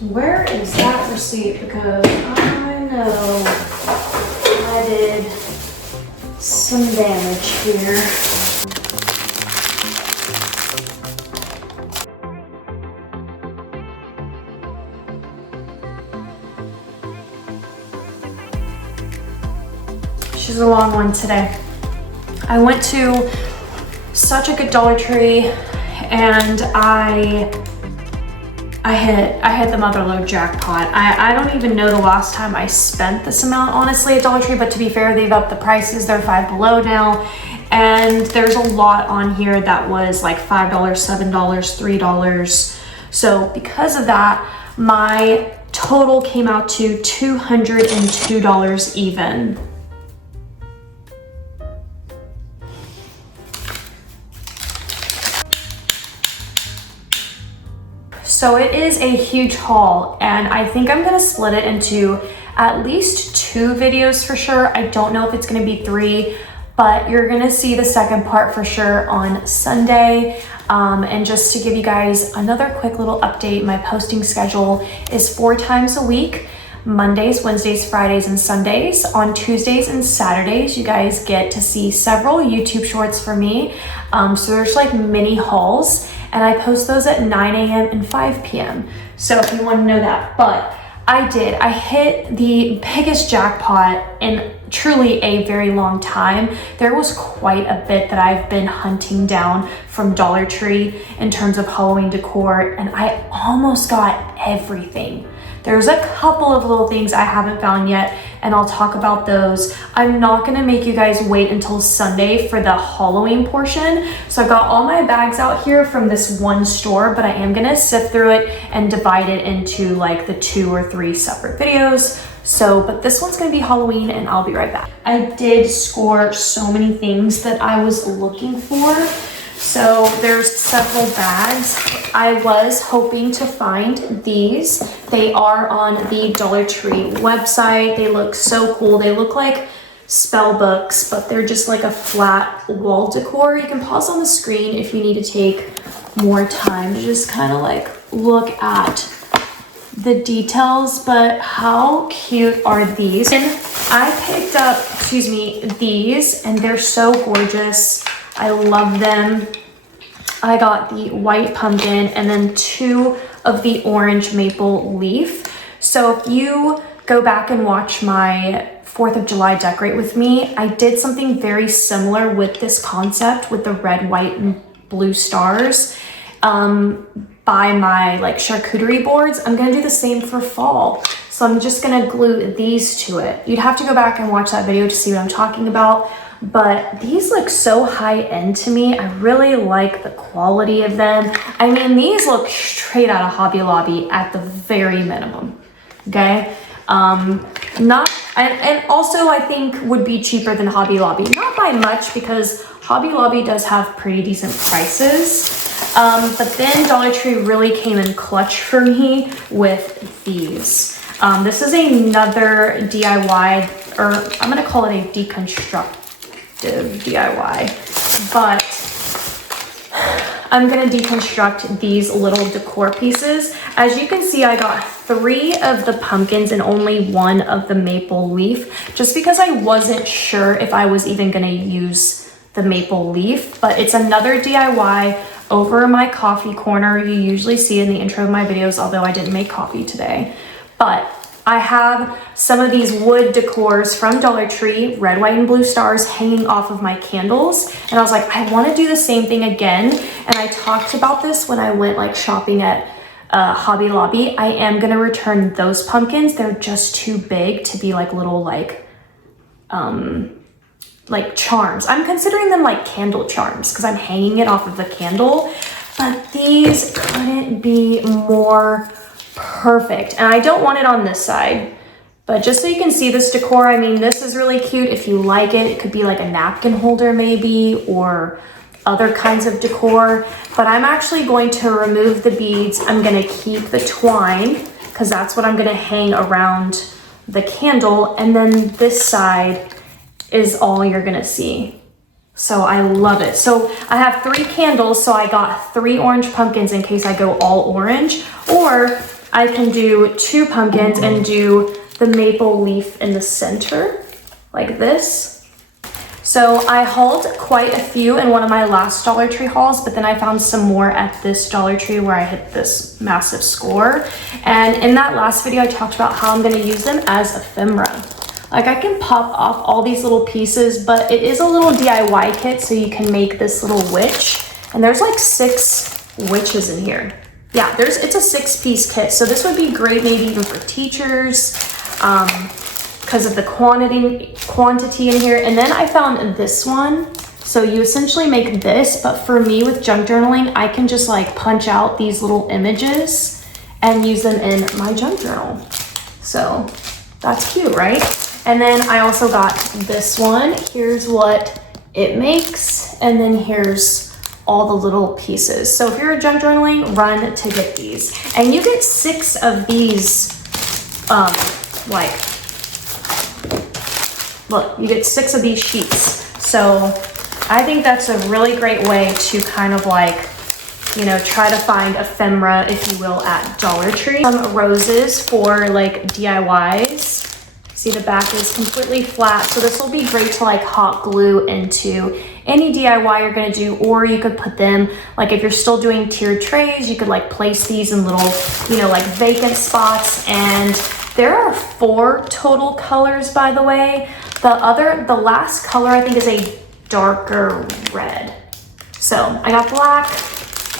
Where is that receipt? Because I know I did some damage here. She's a long one today. I went to such a good Dollar Tree and I hit the motherlode jackpot. I don't even know the last time I spent this amount, honestly, at Dollar Tree, but to be fair, they've upped the prices. They're $5 below now. And there's a lot on here that was like $5, $7, $3. So because of that, my total came out to $202 even. So it is a huge haul, and I think I'm gonna split it into at least 2 videos for sure. I don't know if it's gonna be 3, but you're gonna see the second part for sure on Sunday. And just to give you guys another quick little update, my posting schedule is 4 times a week. Mondays, Wednesdays, Fridays, and Sundays. On Tuesdays and Saturdays, you guys get to see several YouTube shorts for me. So there's like mini hauls, and I post those at 9 a.m. and 5 p.m. So if you want to know that, but I hit the biggest jackpot in truly a very long time. There was quite a bit that I've been hunting down from Dollar Tree in terms of Halloween decor, and I almost got everything. There's a couple of little things I haven't found yet, and I'll talk about those. I'm not gonna make you guys wait until Sunday for the Halloween portion. So I've got all my bags out here from this one store, but I am gonna sift through it and divide it into like the 2 or 3 separate videos. So, but this one's gonna be Halloween, and I'll be right back. I did score so many things that I was looking for. So there's several bags. I was hoping to find these. They are on the Dollar Tree website. They look so cool. They look like spell books, but they're just like a flat wall decor. You can pause on the screen if you need to take more time to just kind of like look at the details, but how cute are these? And I picked up, these, and they're so gorgeous. I love them. I got the white pumpkin and then 2 of the orange maple leaf. So if you go back and watch my 4th of July decorate with me, I did something very similar with this concept with the red, white, and blue stars by my like charcuterie boards. I'm gonna do the same for fall. So I'm just gonna glue these to it. You'd have to go back and watch that video to see what I'm talking about. But these look so high end to me. I really like the quality of them. I mean, these look straight out of Hobby Lobby at the very minimum, okay? And also I think would be cheaper than Hobby Lobby. Not by much, because Hobby Lobby does have pretty decent prices. But then Dollar Tree really came in clutch for me with these. This is another DIY, or I'm gonna call it a deconstructive DIY, but I'm gonna deconstruct these little decor pieces. As you can see, I got 3 of the pumpkins and only 1 of the maple leaf, just because I wasn't sure if I was even gonna use the maple leaf. But it's another DIY over my coffee corner. You usually see in the intro of my videos, although I didn't make coffee today. But I have some of these wood decors from Dollar Tree, red, white, and blue stars hanging off of my candles. And I was like, I want to do the same thing again. And I talked about this when I went like shopping at Hobby Lobby. I am going to return those pumpkins. They're just too big to be like little like charms. I'm considering them like candle charms because I'm hanging it off of the candle. But these couldn't be more perfect. And I don't want it on this side, but just so you can see this decor, I mean, this is really cute. If you like it, it could be like a napkin holder maybe, or other kinds of decor. But I'm actually going to remove the beads. I'm going to keep the twine because that's what I'm going to hang around the candle. And then this side is all you're going to see. So I love it. So I have 3 candles. So I got 3 orange pumpkins in case I go all orange, or I can do 2 pumpkins and do the maple leaf in the center, like this. So I hauled quite a few in one of my last Dollar Tree hauls, but then I found some more at this Dollar Tree where I hit this massive score. And in that last video, I talked about how I'm gonna use them as ephemera. Like I can pop off all these little pieces, but it is a little DIY kit, so you can make this little witch. And there's like 6 witches in here. Yeah, it's a 6-piece kit. So this would be great maybe even for teachers, because of the quantity in here. And then I found this one. So you essentially make this, but for me with junk journaling, I can just like punch out these little images and use them in my junk journal. So that's cute, right? And then I also got this one. Here's what it makes. And then here's all the little pieces. So if you're a junk journaling, run to get these. And you get 6 of these, look, you get 6 of these sheets. So I think that's a really great way to kind of like, you know, try to find ephemera, if you will, at Dollar Tree. Some roses for like DIYs. See, the back is completely flat. So this will be great to like hot glue into any DIY you're gonna do, or you could put them, like if you're still doing tiered trays, you could like place these in little, you know, like vacant spots. And there are 4 total colors, by the way. The last color I think is a darker red. So I got black.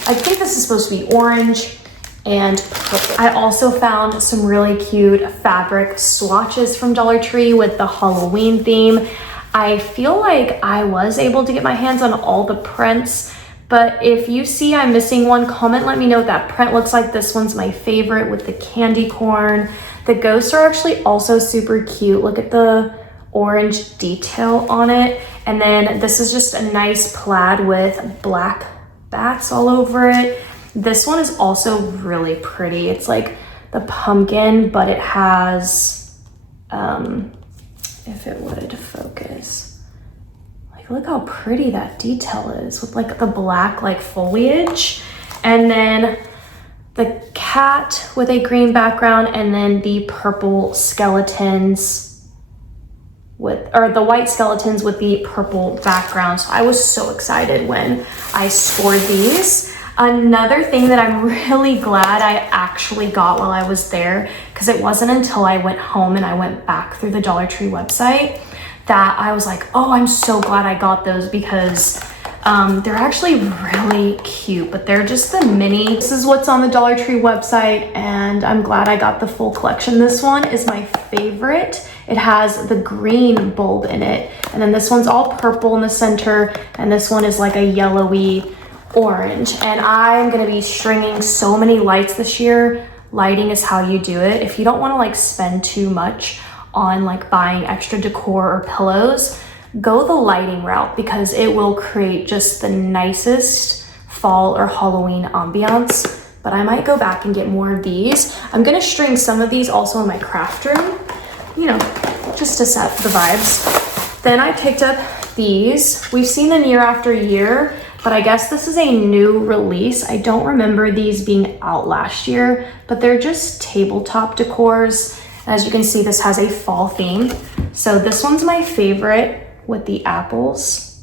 I think this is supposed to be orange and purple. I also found some really cute fabric swatches from Dollar Tree with the Halloween theme. I feel like I was able to get my hands on all the prints, but if you see I'm missing one, comment, let me know what that print looks like. This one's my favorite with the candy corn. The ghosts are actually also super cute. Look at the orange detail on it. And then this is just a nice plaid with black bats all over it. This one is also really pretty. It's like the pumpkin, but it has, if it would focus, like look how pretty that detail is with like the black like foliage. And then the cat with a green background, and then the purple skeletons or the white skeletons with the purple background. So I was so excited when I scored these. Another thing that I'm really glad I actually got while I was there, because it wasn't until I went home and I went back through the Dollar Tree website that I was like, oh, I'm so glad I got those, because they're actually really cute, but they're just the mini. This is what's on the Dollar Tree website, and I'm glad I got the full collection. This one is my favorite. It has the green bulb in it, and then this one's all purple in the center, and this one is like a yellowy orange. And I'm gonna be stringing so many lights this year. Lighting is how you do it. If you don't want to like spend too much on like buying extra decor or pillows, go the lighting route, because it will create just the nicest fall or Halloween ambiance. But I might go back and get more of these. I'm gonna string some of these also in my craft room, you know, just to set the vibes. Then I picked up these. We've seen them year after year, but I guess this is a new release. I don't remember these being out last year, but they're just tabletop decors. As you can see, this has a fall theme. So this one's my favorite with the apples.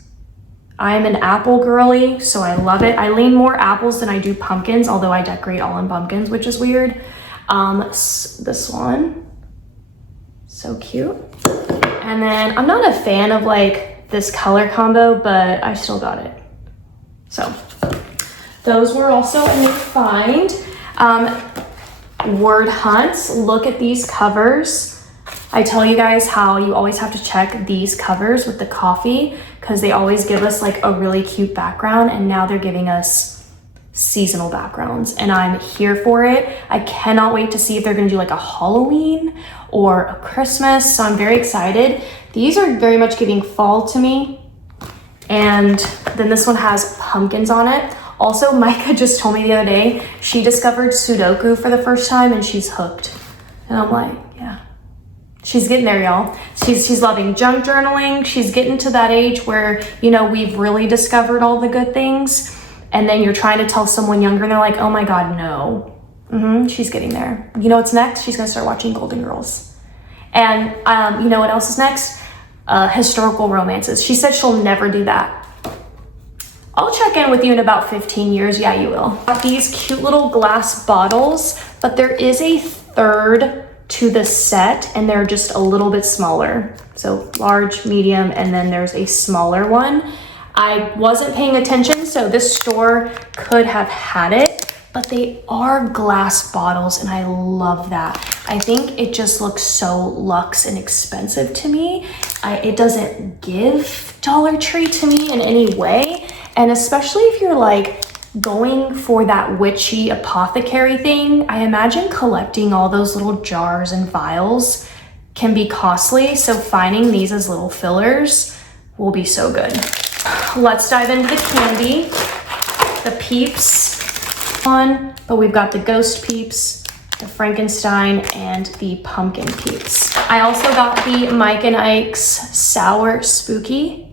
I'm an apple girly, so I love it. I lean more apples than I do pumpkins, although I decorate all in pumpkins, which is weird. This one, so cute. And then I'm not a fan of like this color combo, but I still got it. So those were also a new find. Word hunts, look at these covers. I tell you guys how you always have to check these covers with the coffee, because they always give us like a really cute background, and now they're giving us seasonal backgrounds, and I'm here for it. I cannot wait to see if they're gonna do like a Halloween or a Christmas, so I'm very excited. These are very much giving fall to me. And then this one has pumpkins on it. Also, Micah just told me the other day, she discovered Sudoku for the first time and she's hooked. And I'm like, yeah, she's getting there, y'all. She's loving junk journaling. She's getting to that age where, you know, we've really discovered all the good things. And then you're trying to tell someone younger and they're like, oh my God, no. She's getting there. You know what's next? She's gonna start watching Golden Girls. And you know what else is next? Historical romances. She said she'll never do that. I'll check in with you in about 15 years. Yeah, you will. Got these cute little glass bottles, but there is a third to the set and they're just a little bit smaller. So large, medium, and then there's a smaller one. I wasn't paying attention, so this store could have had it, but they are glass bottles and I love that. I think it just looks so luxe and expensive to me. It doesn't give Dollar Tree to me in any way. And especially if you're like going for that witchy apothecary thing, I imagine collecting all those little jars and vials can be costly. So finding these as little fillers will be so good. Let's dive into the candy. The Peeps one, but we've got the Ghost Peeps, the Frankenstein, and the Pumpkin Peeps. I also got the Mike and Ike's Sour Spooky.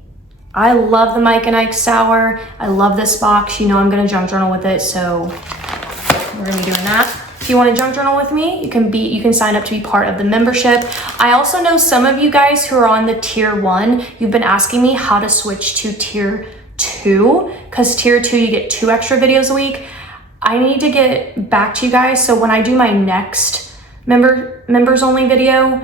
I love the Mike and Ike Sour. I love this box. You know I'm gonna junk journal with it, so we're gonna be doing that. If you want to junk journal with me, you can sign up to be part of the membership. I also know some of you guys who are on the tier 1, you've been asking me how to switch to tier 2, because tier 2 you get 2 extra videos a week. I need to get back to you guys, so when I do my next members only video,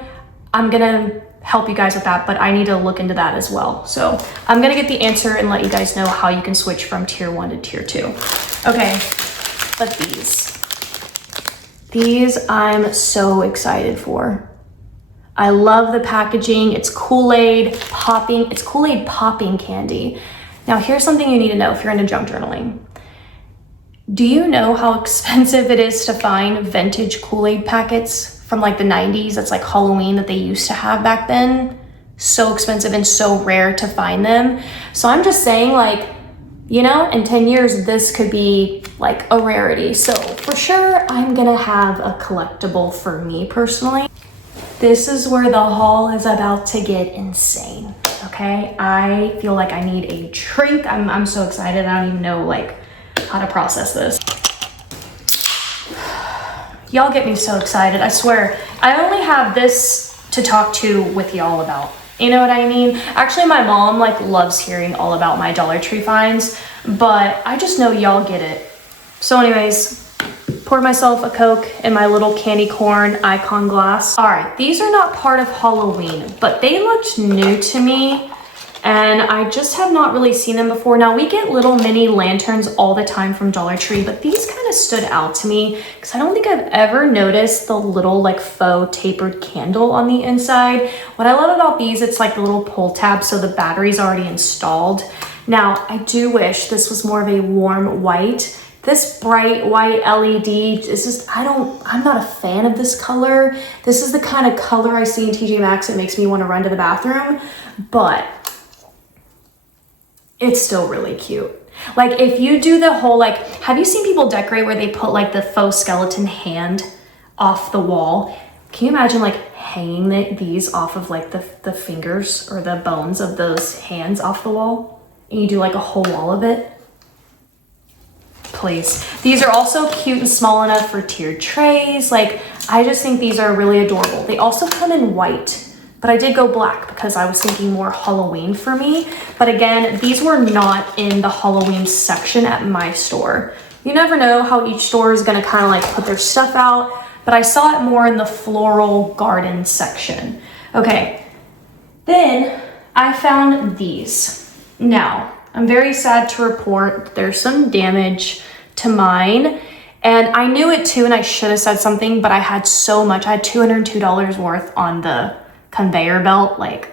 I'm gonna help you guys with that, but I need to look into that as well. So I'm gonna get the answer and let you guys know how you can switch from tier 1 to tier 2. Okay, but these I'm so excited for. I love the packaging. It's Kool-Aid popping candy. Now here's something you need to know if you're into junk journaling. Do you know how expensive it is to find vintage Kool-Aid packets from like the 90s? That's like Halloween that they used to have back then. So expensive and so rare to find them. So I'm just saying, like, you know, in 10 years, this could be like a rarity. So for sure, I'm gonna have a collectible for me personally. This is where the haul is about to get insane, okay? I feel like I need a drink. I'm so excited. I don't even know like how to process this. Y'all get me so excited, I swear. I only have this to talk to with y'all about. You know what I mean? Actually, my mom like loves hearing all about my Dollar Tree finds, but I just know y'all get it. So anyways, poured myself a Coke in my little candy corn icon glass. All right, these are not part of Halloween, but they looked new to me and I just have not really seen them before. Now we get little mini lanterns all the time from Dollar Tree, but these kind of stood out to me because I don't think I've ever noticed the little like faux tapered candle on the inside. What I love about these, it's like the little pull tab, so the battery's already installed. Now I do wish this was more of a warm white. This bright white LED is just, I'm not a fan of this color. This is the kind of color I see in TJ Maxx that makes me want to run to the bathroom, but it's still really cute. Like if you do the whole, like, have you seen people decorate where they put like the faux skeleton hand off the wall? Can you imagine like hanging these off of like the fingers or the bones of those hands off the wall? And you do like a whole wall of it? Please. These are also cute and small enough for tiered trays. Like, I just think these are really adorable. They also come in white, but I did go black because I was thinking more Halloween for me. But again, these were not in the Halloween section at my store. You never know how each store is gonna kind of like put their stuff out, but I saw it more in the floral garden section. Okay, then I found these. Now, I'm very sad to report there's some damage to mine, and I knew it too, and I should have said something, but I had so much. I had $202 worth on the conveyor belt. Like,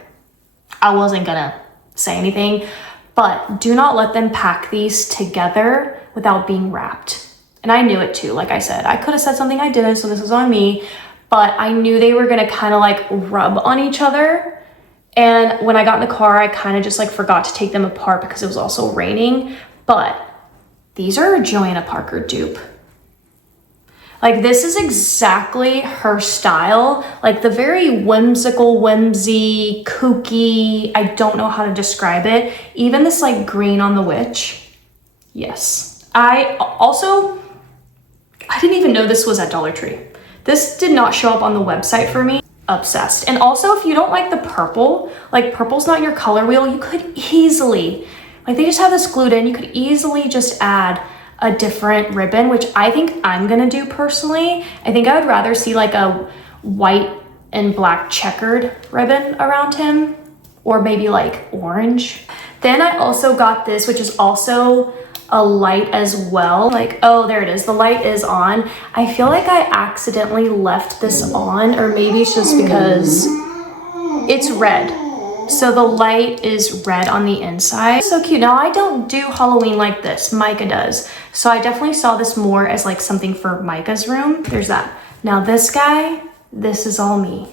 I wasn't gonna say anything, but do not let them pack these together without being wrapped. And I knew it too. Like I said, I could have said something, I didn't, so this is on me, but I knew they were gonna kind of like rub on each other. And when I got in the car, I kind of just like forgot to take them apart because it was also raining. But these are a Joanna Parker dupe. Like, this is exactly her style. Like the very whimsical, whimsy, kooky, I don't know how to describe it. Even this like green on the witch. Yes. I I didn't even know this was at Dollar Tree. This did not show up on the website for me. Obsessed. And also, if you don't like the purple, like purple's not your color wheel, you could easily, like they just have this glued in, you could easily just add a different ribbon, which I think I'm gonna do personally. I think I would rather see like a white and black checkered ribbon around him, or maybe like orange. Then I also got this, which is also a light as well. Like, oh, there it is. The light is on. I feel like I accidentally left this on, or maybe it's just because it's red. So the light is red on the inside. So cute. Now I don't do Halloween like this. Micah does. So I definitely saw this more as like something for Micah's room. There's that. Now this guy, this is all me.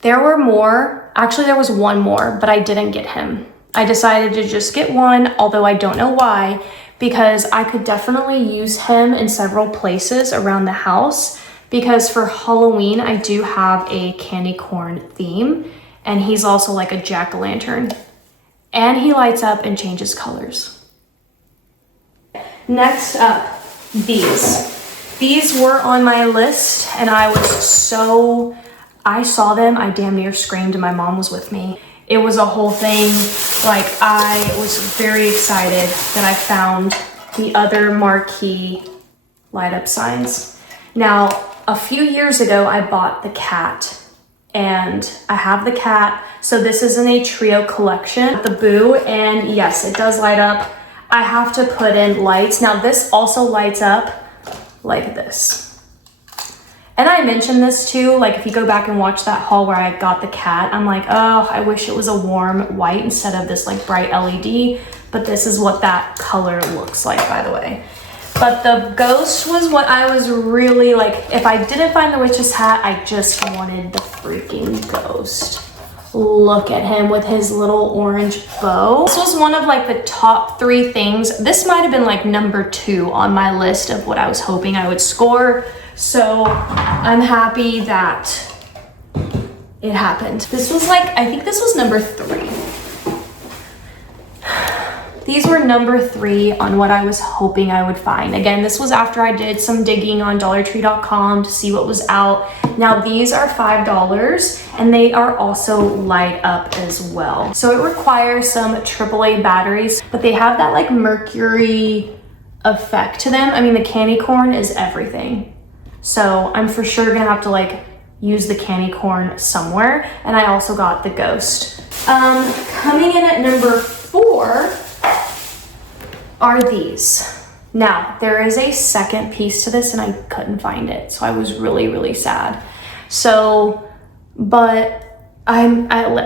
There were more. Actually, there was one more, but I didn't get him. I decided to just get one, although I don't know why, because I could definitely use him in several places around the house, because for Halloween, I do have a candy corn theme, and he's also like a jack-o'-lantern, and he lights up and changes colors. Next up, these. These were on my list, and I saw them, I damn near screamed, and my mom was with me. It was a whole thing. Like, I was very excited that I found the other Marquee light up signs. Now, a few years ago, I bought the cat, and I have the cat. So this is in a trio collection, the Boo, and yes, it does light up. I have to put in lights. Now this also lights up like this. And I mentioned this too, like if you go back and watch that haul where I got the cat, I'm like, oh, I wish it was a warm white instead of this like bright LED, but this is what that color looks like, by the way. But the ghost was what I was really like, if I didn't find the witch's hat, I just wanted the freaking ghost. Look at him with his little orange bow. This was one of like the top 3 things. This might have been like number 2 on my list of what I was hoping I would score. So I'm happy that it happened. This was like, I think this was number 3. These were number 3 on what I was hoping I would find. Again, this was after I did some digging on dollartree.com to see what was out. Now these are $5 and they are also light up as well. So it requires some AAA batteries, but they have that like mercury effect to them. I mean, the candy corn is everything. So I'm for sure gonna have to like use the candy corn somewhere. And I also got the ghost. Coming in at number 4 are these. Now, there is a second piece to this and I couldn't find it. So I was really, really sad. So, but I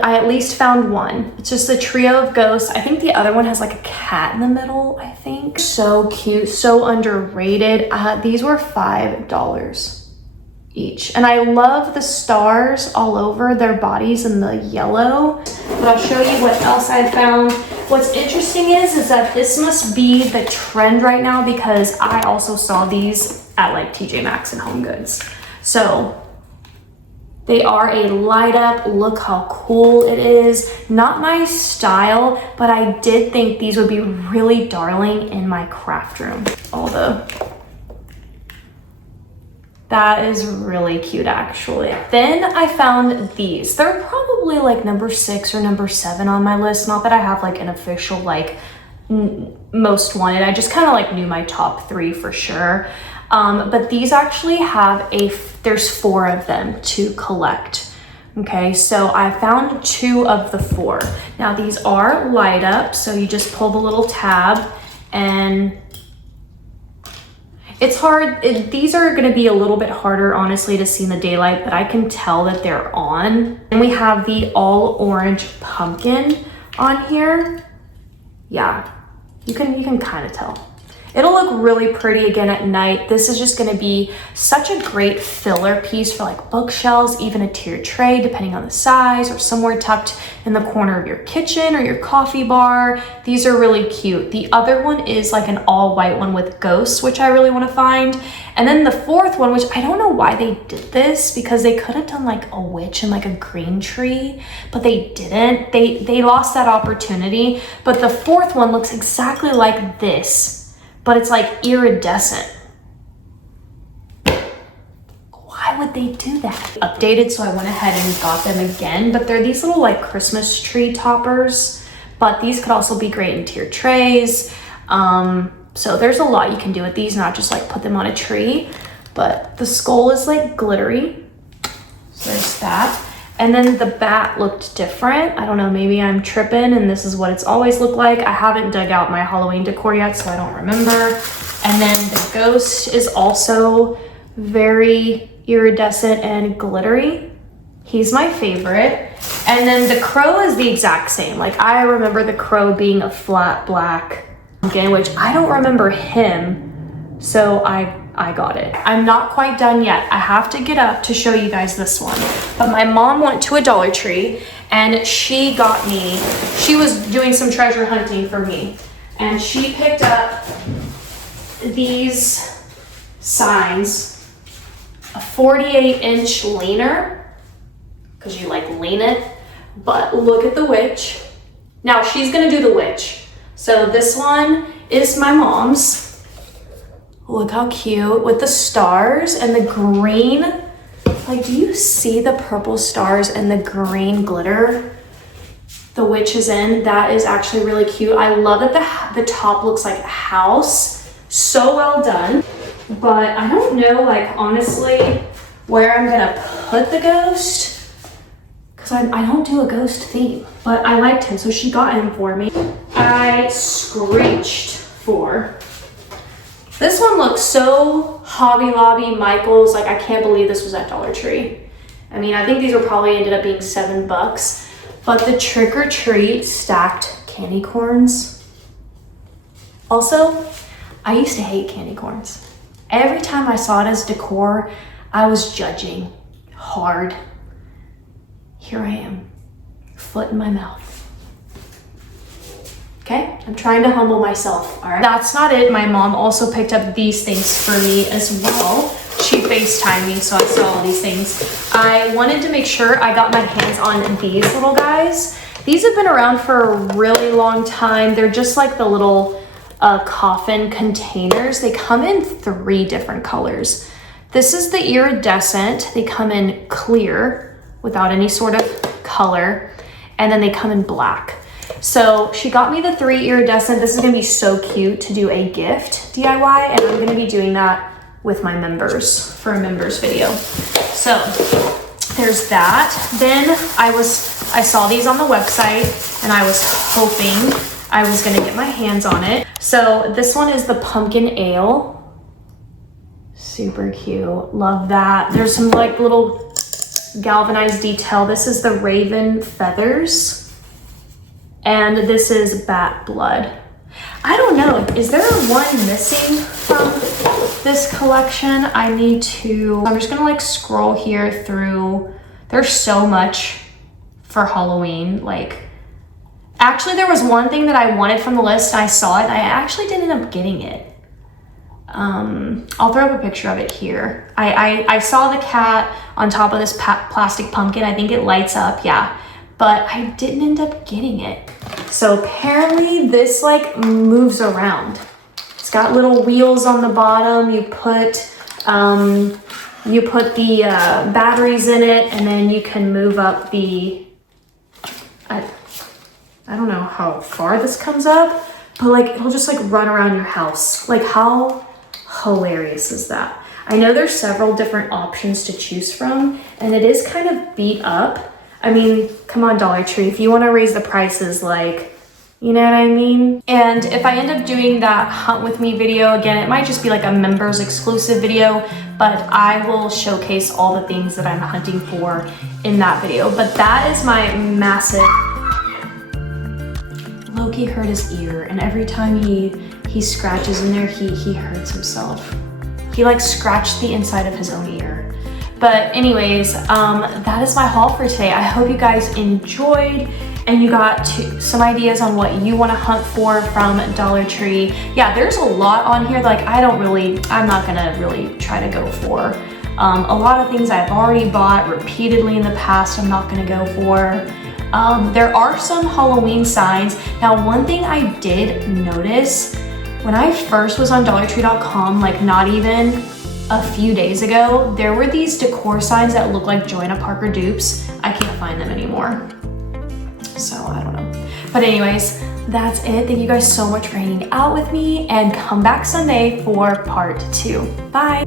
at least found one. It's just a trio of ghosts. I think the other one has like a cat in the middle, I think. So cute, so underrated. These were $5 each. And I love the stars all over their bodies in the yellow. But I'll show you what else I found. What's interesting is that this must be the trend right now because I also saw these at like TJ Maxx and Home Goods. So they are a light up. Look how cool it is. Not my style, but I did think these would be really darling in my craft room. That is really cute actually. Then I found these. They're probably like number 6 or number 7 on my list. Not that I have like an official like most wanted. I just kind of like knew my top 3 for sure. But these actually have there's 4 of them to collect. Okay, so I found 2 of the 4. Now these are light up, so you just pull the little tab and it's hard. These are gonna be a little bit harder, honestly, to see in the daylight, but I can tell that they're on. And we have the all orange pumpkin on here. Yeah, you can kind of tell. It'll look really pretty again at night. This is just gonna be such a great filler piece for like bookshelves, even a tiered tray, depending on the size, or somewhere tucked in the corner of your kitchen or your coffee bar. These are really cute. The other one is like an all white one with ghosts, which I really wanna find. And then the 4th one, which I don't know why they did this, because they could have done like a witch and like a green tree, but they didn't. They lost that opportunity. But the 4th one looks exactly like this, but it's like iridescent. why would they do that? Updated, so I went ahead and got them again, but they're these little like Christmas tree toppers, but these could also be great in tier trays. So there's a lot you can do with these, not just like put them on a tree, but the skull is like glittery. So there's that. And then the bat looked different. I don't know, maybe I'm tripping and this is what it's always looked like. I haven't dug out my Halloween decor yet, so I don't remember. And then the ghost is also very iridescent and glittery. He's my favorite. And then the crow is the exact same. Like I remember the crow being a flat black pumpkin, which I don't remember him. So I got it. I'm not quite done yet. I have to get up to show you guys this one. But my mom went to a Dollar Tree and she got me, she was doing some treasure hunting for me. And she picked up these signs, a 48-inch leaner, because you like lean it, but look at the witch. Now she's gonna do the witch. So this one is my mom's. Look how cute with the stars and the green. Like, do you see the purple stars and the green glitter the witch is in? That is actually really cute. I love that the top looks like a house. So well done. But I don't know, like, honestly, where I'm gonna put the ghost, because I don't do a ghost theme, but I liked him, so she got him for me. I screeched for. This one looks so Hobby Lobby, Michael's, like I can't believe this was at Dollar Tree. I mean, I think these were probably ended up being $7, but the Trick or Treat stacked candy corns. Also, I used to hate candy corns. Every time I saw it as decor, I was judging hard. Here I am, foot in my mouth. Okay, I'm trying to humble myself, all right? That's not it. My mom also picked up these things for me as well. She FaceTimed me, so I saw all these things. I wanted to make sure I got my hands on these little guys. These have been around for a really long time. They're just like the little coffin containers. They come in 3 different colors. This is the iridescent. They come in clear without any sort of color, and then they come in black. So she got me the 3 iridescent. This is gonna be so cute to do a gift DIY, and I'm gonna be doing that with my members for a members video. So there's that. Then I saw these on the website and I was hoping I was gonna get my hands on it. So this one is the pumpkin ale. Super cute, love that. There's some like little galvanized detail. This is the raven feathers. And this is bat blood. I don't know, is there one missing from this collection? I'm just gonna like scroll here through. There's so much for Halloween. Like, actually there was one thing that I wanted from the list. I saw it and I actually didn't end up getting it. I'll throw up a picture of it here. I saw the cat on top of this plastic pumpkin. I think it lights up, yeah. But I didn't end up getting it. So apparently this like moves around. It's got little wheels on the bottom. You put the batteries in it, and then you can move up the, I don't know how far this comes up, but like it'll just like run around your house. Like how hilarious is that? I know there's several different options to choose from, and it is kind of beat up. I mean, come on, Dollar Tree, if you want to raise the prices, like, you know what I mean? And if I end up doing that hunt with me video again, it might just be like a members exclusive video, but I will showcase all the things that I'm hunting for in that video. But that is my massive, Loki hurt his ear, and every time he scratches in there, he hurts himself. He like scratched the inside of his own ear. But anyways, that is my haul for today. I hope you guys enjoyed and you got some ideas on what you want to hunt for from Dollar Tree. Yeah, there's a lot on here. Like I'm not gonna really try to go for. A lot of things I've already bought repeatedly in the past, I'm not gonna go for. There are some Halloween signs. Now, one thing I did notice when I first was on DollarTree.com, like not even a few days ago, there were these decor signs that look like Joanna Parker dupes. I can't find them anymore. So I don't know. But anyways, that's it. Thank you guys so much for hanging out with me, and come back Sunday for part 2. Bye.